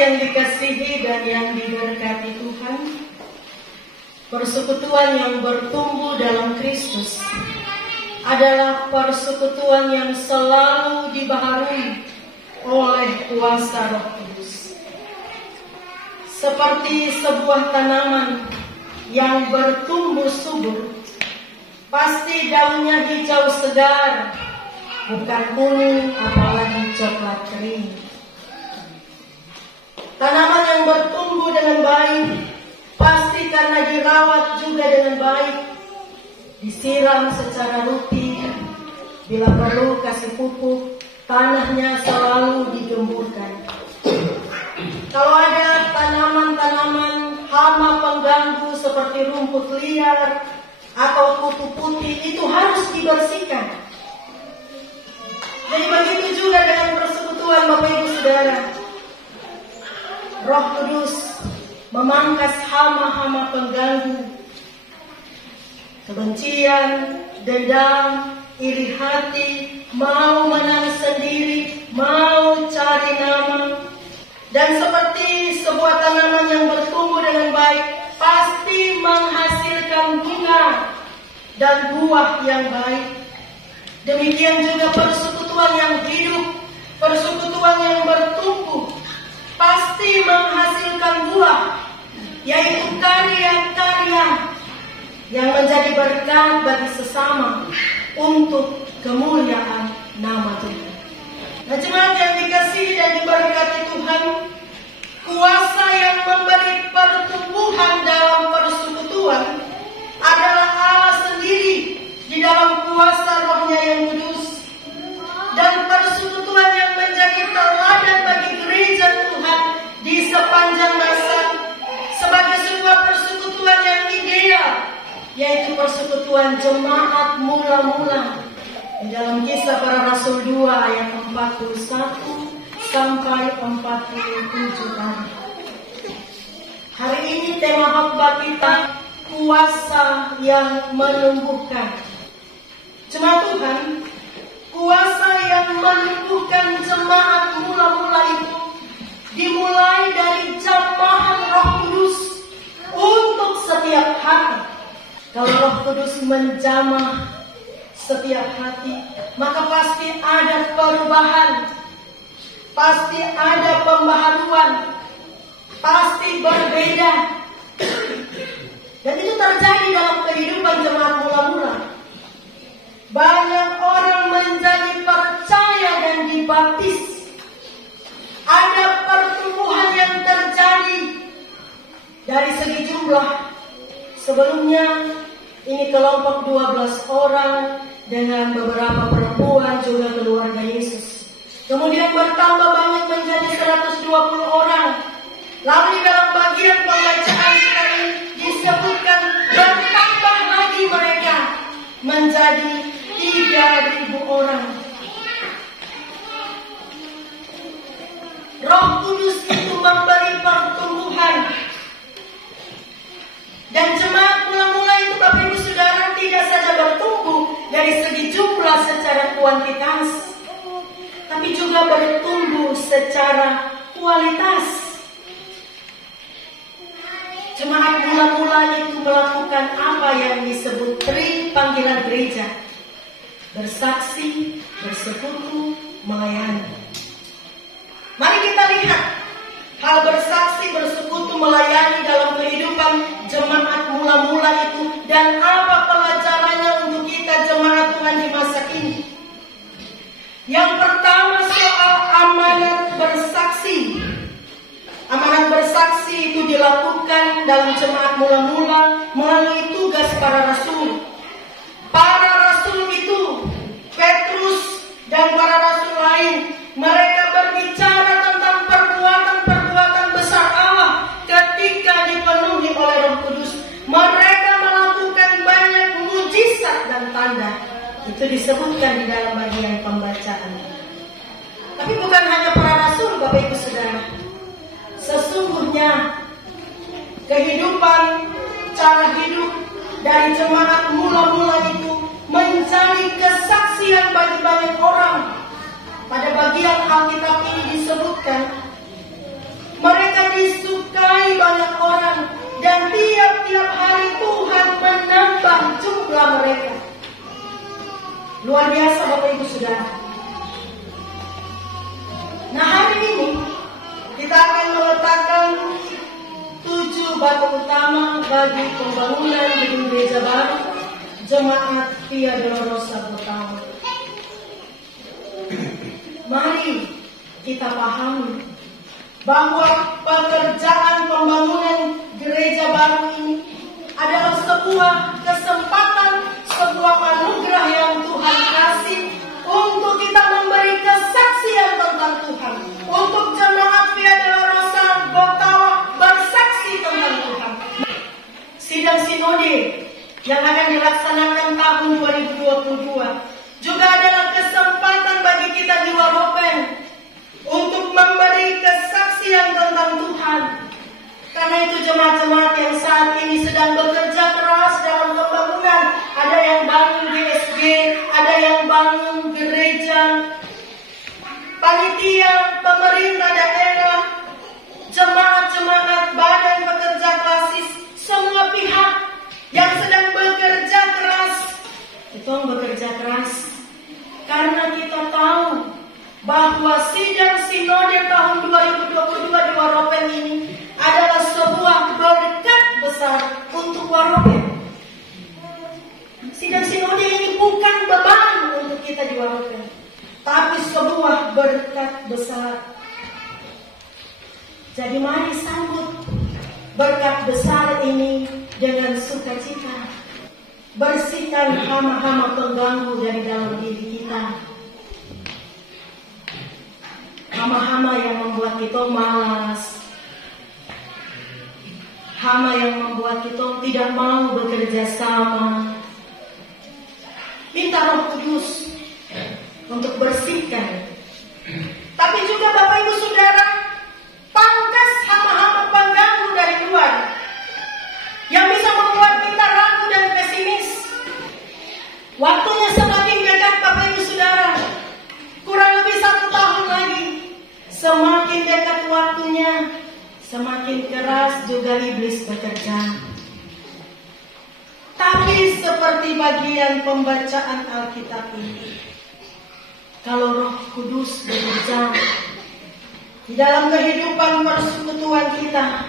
yang dikasihi dan yang diberkati Tuhan, persekutuan yang bertumbuh dalam Kristus adalah persekutuan yang selalu dibaharui oleh kuasa Roh Kudus. Seperti sebuah tanaman yang bertumbuh subur, pasti daunnya hijau segar, bukan kuning apalagi coklat kering. Tanaman yang bertumbuh dengan baik pasti karena dirawat juga dengan baik, disiram secara rutin, bila perlu kasih pupuk, tanahnya selalu digemburkan. Kalau ada tanaman-tanaman hama pengganggu seperti rumput liar atau kutu putih, itu harus dibersihkan. Jadi begitu juga dengan persekutuan Bapak Ibu Saudara. Roh Kudus memangkas hama-hama pengganggu, kebencian, dendam, iri hati, mau menang sendiri, mau cari nama. Dan seperti sebuah tanaman yang bertumbuh dengan baik, pasti menghasilkan bunga dan buah yang baik. Demikian juga persekutuan yang hidup, persekutuan yang bertumbuh, pasti menghasilkan buah, yaitu karya-karya yang menjadi berkat bagi sesama untuk kemuliaan nama Tuhan. Nah, jemaat yang dikasihi dan diberkati Tuhan, kuasa yang memberi pertumbuhan dalam persekutuan adalah Allah sendiri di dalam kuasa Roh-Nya yang kudus. Dan persekutuan yang menjadi teladan bagi gereja Tuhan di sepanjang masa sebagai sebuah persekutuan yang ideal, yaitu persekutuan jemaat mula-mula di dalam Kisah Para Rasul 2 ayat 41 sampai 47 tadi. Hari ini tema khotbah kita kuasa yang menumbuhkan. Jemaat Tuhan, kuasa yang menumbuhkan jemaat mula-mula itu dimulai dari jamahan Roh Kudus untuk setiap hati. Kalau Roh Kudus menjamah setiap hati, maka pasti ada perubahan, pasti ada pembaharuan, pasti berbeda. Dan itu terjadi dalam kehidupan jemaat mula-mula. Banyak orang menjadi percaya dan dibaptis. Ada pertumbuhan yang terjadi dari segi jumlah. Sebelumnya ini kelompok 12 orang dengan beberapa perempuan juga keluarga Yesus. Kemudian bertambah banyak menjadi 120 orang. Lalu di dalam bagian pembacaan kita ini disebutkan bertambah lagi mereka menjadi 3.000 orang. Roh Kudus itu memberi pertumbuhan. Dan jemaat mula-mula itu Bapak Ibu Saudara tidak saja bertumbuh dari segi jumlah secara kuantitas, tapi juga bertumbuh secara kualitas. Jemaat mula-mula itu melakukan apa yang disebut tri panggilan gereja: bersaksi, bersekutu, melayani. Mari kita lihat hal bersaksi, bersekutu, melayani dalam kehidupan jemaat mula-mula itu, dan apa pelajarannya untuk kita jemaat Tuhan di masa ini. Yang pertama soal amanat bersaksi. Amanat bersaksi itu dilakukan dalam jemaat mula-mula melalui tugas para rasul. Para rasul itu, Petrus dan para rasul lain, mereka berbicara tentang perbuatan-perbuatan besar Allah ketika dipenuhi oleh Roh Kudus. Mereka melakukan banyak mujizat dan tanda. Itu disebutkan di dalam bagian pembacaan. Tapi bukan hanya para rasul, Bapak Ibu Saudara. Sesungguhnya kehidupan, cara hidup dari jemaat mula-mula itu menjadi kesaksian bagi banyak orang. Pada bagian Alkitab ini disebutkan mereka sekolah mereka. Luar biasa Bapak Ibu Saudara. Nah, hari ini kita akan meletakkan 7 batu utama bagi pembangunan gedung gereja baru Jemaat Via Dolorosa Botama. Mari kita pahami bahwa pekerjaan pembangunan gereja baru ini adalah sebuah kesempatan, sebuah anugerah yang Tuhan kasih untuk kita memberi kesaksian tentang Tuhan, untuk jemaat Via Dolorosa Botama bersaksi tentang Tuhan. Sidang sinode yang akan dilaksanakan tahun 2022 juga adalah kesempatan bagi kita di Waropen untuk memberi kesaksian tentang Tuhan. Karena itu jemaat-jemaat yang saat ini sedang bekerja keras dalam pembangunan, ada yang bangun GSG, ada yang bangun gereja, panitia, pemerintah daerah, jemaat-jemaat, badan pekerja klasis, semua pihak yang sedang bekerja keras. Kita bekerja keras karena kita tahu bahwa sidang sinode tahun 2022 di Waropen ini adalah sebuah berkat besar untuk Waropen. Sidang sinode ini bukan beban untuk kita di Waropen, tapi sebuah berkat besar. Jadi mari sambut berkat besar ini dengan sukacita. Bersihkan hama-hama pengganggu dari dalam diri kita. Hama-hama yang membuat kita malas, hama yang membuat kita tidak mau bekerja sama. Minta Roh Kudus untuk bersihkan. Tapi juga Bapak Ibu Saudara, pangkas hama-hama pengganggu dari luar yang bisa membuat kita ragu dan pesimis. Waktunya semakin dekat Bapak Ibu Saudara, kurang lebih 1 tahun lagi. Semakin dekat waktunya, semakin keras juga iblis bekerja. Tapi seperti bagian pembacaan Alkitab ini, kalau Roh Kudus bekerja di dalam kehidupan persekutuan kita,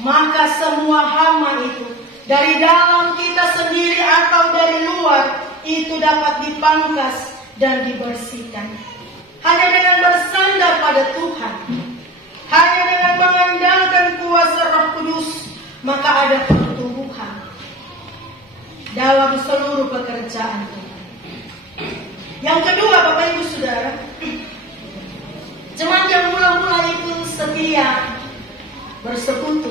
maka semua hama itu dari dalam kita sendiri atau dari luar itu dapat dipangkas dan dibersihkan. Hanya dengan bersandar pada Tuhan, hanya dengan mengandalkan kuasa Roh Kudus, maka ada pertumbuhan dalam seluruh pekerjaan Tuhan. Yang kedua Bapak Ibu Saudara, jemaat yang mula-mula itu setia bersekutu,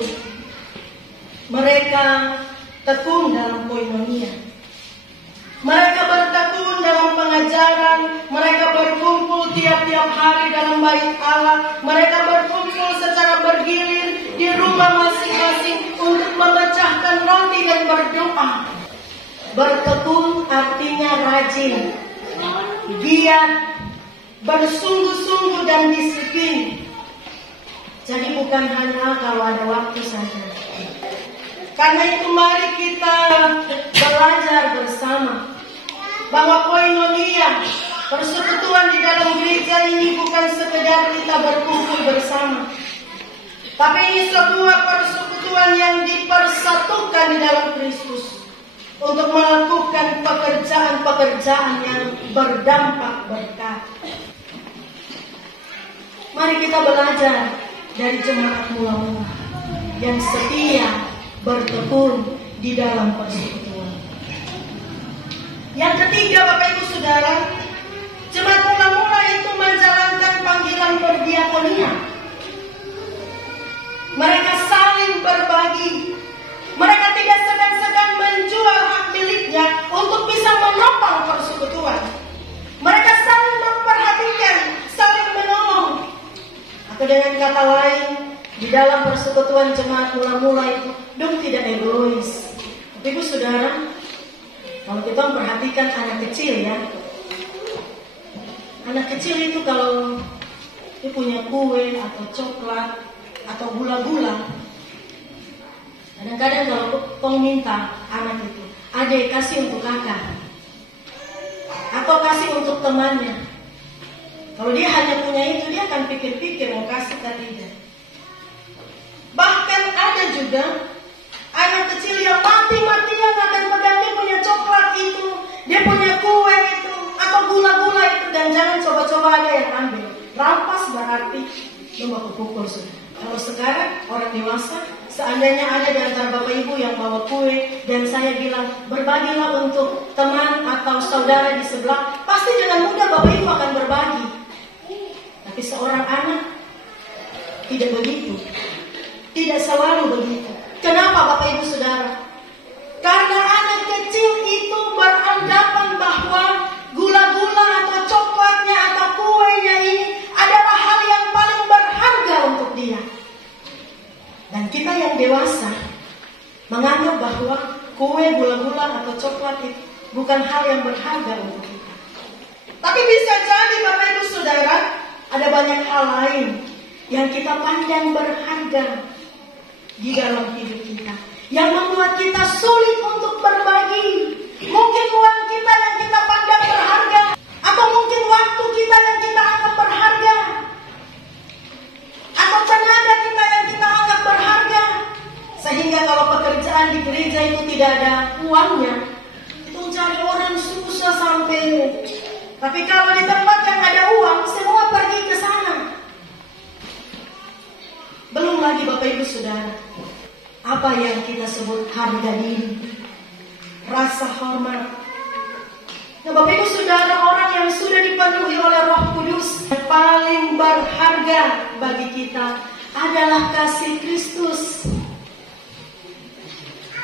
mereka tekun dalam koinonia, mereka bertekun dalam pengajaran, mereka berkumpul tiap-tiap hari dalam bait Allah, mereka berkumpul secara bergilir di rumah masing-masing untuk memecahkan roti dan berdoa. Bertekun artinya rajin, giat, bersungguh-sungguh dan disiplin. Jadi bukan hanya kalau ada waktu saja. Karena itu mari kita belajar bersama bahwa koinonia, persekutuan di dalam gereja ini bukan sekedar kita berkumpul bersama, tapi ini sebuah persekutuan yang dipersatukan di dalam Kristus untuk melakukan pekerjaan-pekerjaan yang berdampak berkat. Mari kita belajar dari jemaat mula-mula yang setia bertekun di dalam persekutuan. Yang ketiga Bapak Ibu Saudara, jemaat mula-mula itu menjalankan panggilan berdiakonia. Mereka saling berbagi. Mereka tidak segan-segan menjual hak miliknya untuk bisa menopang persekutuan. Mereka saling memperhatikan, saling menolong. Atau dengan kata lain, di dalam persekutuan jemaat mula-mula itu, dong tidak egois. Tapi Ibu Saudara, kalau kita memperhatikan anak kecil ya, anak kecil itu kalau dia punya kue atau coklat atau gula-gula, kadang-kadang kalau kau minta anak itu, adik kasih untuk kakak, atau kasih untuk temannya. Kalau dia hanya punya itu, dia akan pikir-pikir mau kasih atau tidak. Bahkan ada juga anak kecil yang mati-matian akan pegang dia punya coklat itu, dia punya kue itu, atau gula-gula itu, dan jangan coba-coba ada yang ambil. Rampas berarti membawa pukul sudah. Kalau sekarang orang dewasa, seandainya ada di antara bapak ibu yang bawa kue, dan saya bilang berbagilah untuk teman atau saudara di sebelah, pasti dengan mudah bapak ibu akan berbagi. Tapi seorang anak tidak begitu, tidak selalu begitu. Kenapa bapak ibu saudara? Karena anak kecil itu beranggapan bahwa gula-gula atau coklatnya atau kuenya ini adalah hal yang paling berharga untuk dia. Dan kita yang dewasa menganggap bahwa kue, gula-gula atau coklat itu bukan hal yang berharga untuk kita. Tapi bisa jadi bapak ibu saudara, ada banyak hal lain yang kita pandang berharga di dalam hidup kita, yang membuat kita sulit untuk berbagi. Mungkin uang kita yang kita pandang berharga, atau mungkin waktu kita yang kita anggap berharga, atau tenaga kita yang kita anggap berharga. Sehingga kalau pekerjaan di gereja itu tidak ada uangnya, itu cari orang susah sampai. Tapi kalau di tempat yang ada uang, semua pergi ke sana. Belum lagi bapak ibu saudara, apa yang kita sebut harga diri, rasa hormat. Nah bapak ibu saudara, orang yang sudah dipenuhi oleh Roh Kudus, yang paling berharga bagi kita adalah kasih Kristus.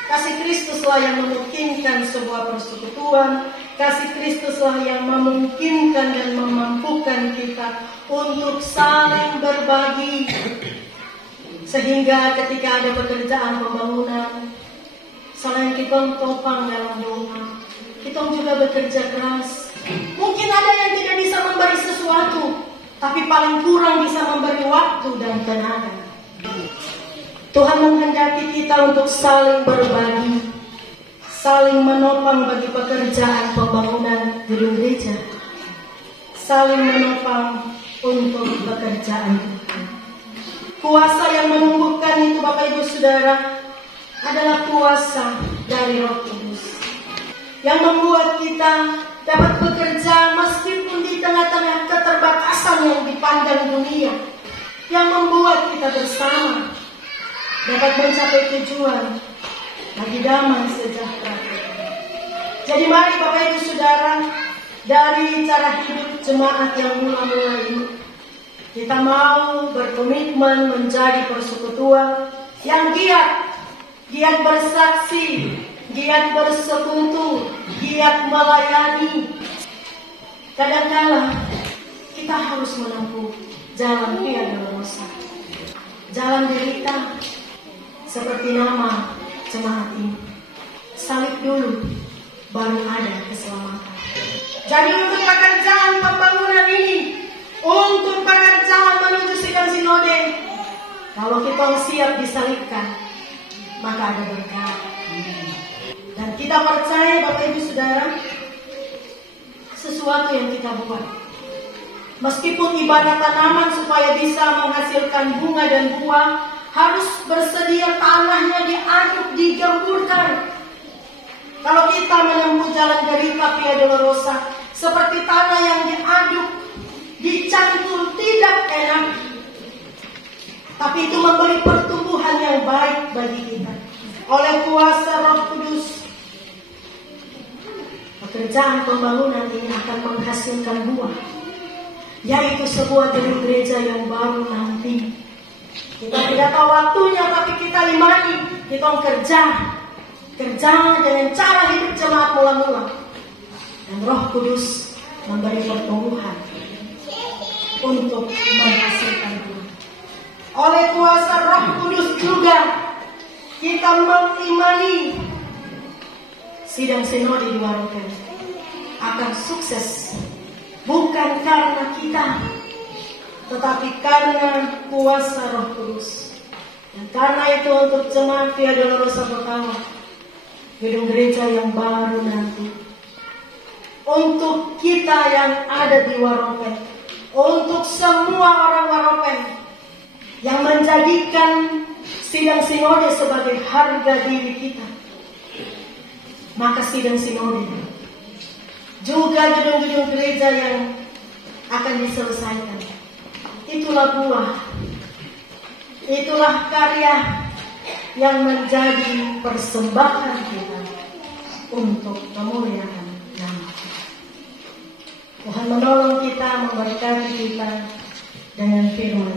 Kasih Kristuslah yang memungkinkan sebuah persekutuan. Kasih Kristuslah yang memungkinkan dan memampukan kita untuk saling berbagi. Sehingga ketika ada pekerjaan pembangunan, selain kita topang dalam doa, kita juga bekerja keras. Mungkin ada yang tidak bisa memberi sesuatu, tapi paling kurang bisa memberi waktu dan tenaga. Tuhan menghendaki kita untuk saling berbagi, saling menopang bagi pekerjaan pembangunan gedung gereja, saling menopang untuk pekerjaan Tuhan. Kuasa yang menumbuhkan itu bapak ibu saudara adalah kuasa dari Roh Kudus, yang membuat kita dapat bekerja meskipun di tengah-tengah keterbatasan yang dipandang dunia, yang membuat kita bersama dapat mencapai tujuan bagi damai sejahtera. Jadi mari bapak ibu saudara, dari cara hidup jemaat yang mula-mula ini, kita mau berkomitmen menjadi persekutuan yang giat bersaksi, giat bersekutu, giat melayani. Kadang-kala kita harus menempuh jalan via dolorosa, jalan derita, seperti nama jemaat ini. Salib dulu, baru ada keselamatan. Jadi untuk pekerjaan pembangunan ini, untuk pekerjaan menuju sidang sinode, kalau kita siap disalibkan, maka ada berkat. Dan kita percaya bapak ibu saudara, sesuatu yang kita buat, meskipun ibadah tanaman supaya bisa menghasilkan bunga dan buah, harus bersedia tanahnya diaduk, digemburkan. Kalau kita menempuh jalan derita via dolorosa, seperti tanah yang diaduk, dicampur, tidak enak, tapi itu memberi pertumbuhan yang baik bagi kita. Oleh kuasa Roh Kudus, pekerjaan pembangunan ini akan menghasilkan buah, yaitu sebuah gedung gereja yang baru nanti. Kita tidak tahu waktunya, tapi kita imani, kita kerja dengan cara hidup jemaat mula-mula, dan Roh Kudus memberi pertumbuhan untuk menghasilkan buah. Oleh kuasa Roh Kudus juga kita mengimani sidang sinode di Waroken akan sukses, bukan karena kita, tetapi karena kuasa Roh Kudus. Dan karena itu untuk jemaat via dolorosa pertama, gedung gereja yang baru nanti. Untuk kita yang ada di Waropen, untuk semua orang Waropen yang menjadikan sidang sinode sebagai harga diri kita, maka sidang sinode juga gedung-gedung gereja yang akan diselesaikan. Itulah buah, itulah karya yang menjadi persembahan kita untuk memuliakan nama Tuhan. Tuhan menolong kita, memberkati kita dengan firman